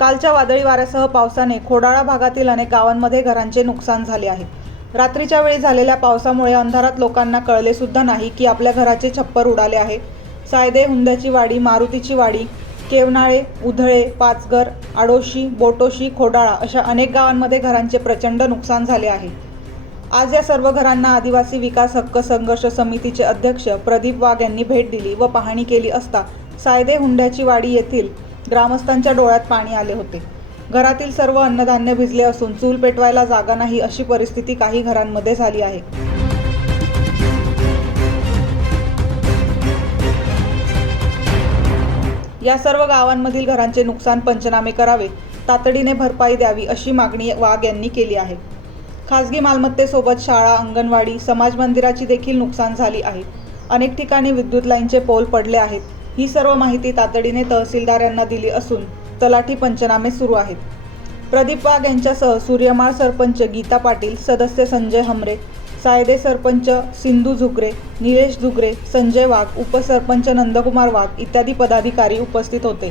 कालच्या वादळी वाऱ्यासह पावसाने खोडाळा भागातील अनेक गावांमध्ये घरांचे नुकसान झाले आहे. रात्रीच्या वेळी झालेल्या पावसामुळे अंधारात लोकांना कळले सुद्धा नाही की आपल्या घराचे छप्पर उडाले आहे. सायदे हुंद्याची वाडी मारुतीची वाडी केवनाळे उधळे पाचघर आडोशी बोटोशी खोडाळा अशा अनेक गावांमध्ये घरांचे प्रचंड नुकसान झाले आहे. आज या सर्व घरांना आदिवासी विकास हक्क संघर्ष समितीचे अध्यक्ष प्रदीप वाघ यांनी भेट दिली व पाहणी केली असता सायदे हुंड्याची वाडी येथील ग्रामस्थांच्या डोळ्यात पाणी आले होते. घरातील सर्व अन्नधान्य भिजले असून चूल पेटवायला जागा नाही अशी परिस्थिती काही घरांमध्ये झाली आहे. या सर्व गावांमधील घरांचे नुकसान पंचनामे करावे तातडीने भरपाई द्यावी अशी मागणी वाघ यांनी केली आहे. खासगी मालमत्तेसोबत शाळा अंगणवाडी समाज मंदिराची देखील नुकसान झाली आहे. अनेक ठिकाणी विद्युत लाईनचे पोल पडले आहेत. ही सर्व माहिती तातडीने तहसीलदार यांना दिली असून तलाठी पंचनामे सुरू आहेत. प्रदीप वाघ यांच्यासह सूर्यमाळ सरपंच गीता पाटील सदस्य संजय हमरे सायदे सरपंच सिंधू झुगरे निलेश झुगरे संजय वाघ उपसरपंच नंदकुमार वाघ इत्यादी पदाधिकारी उपस्थित होते.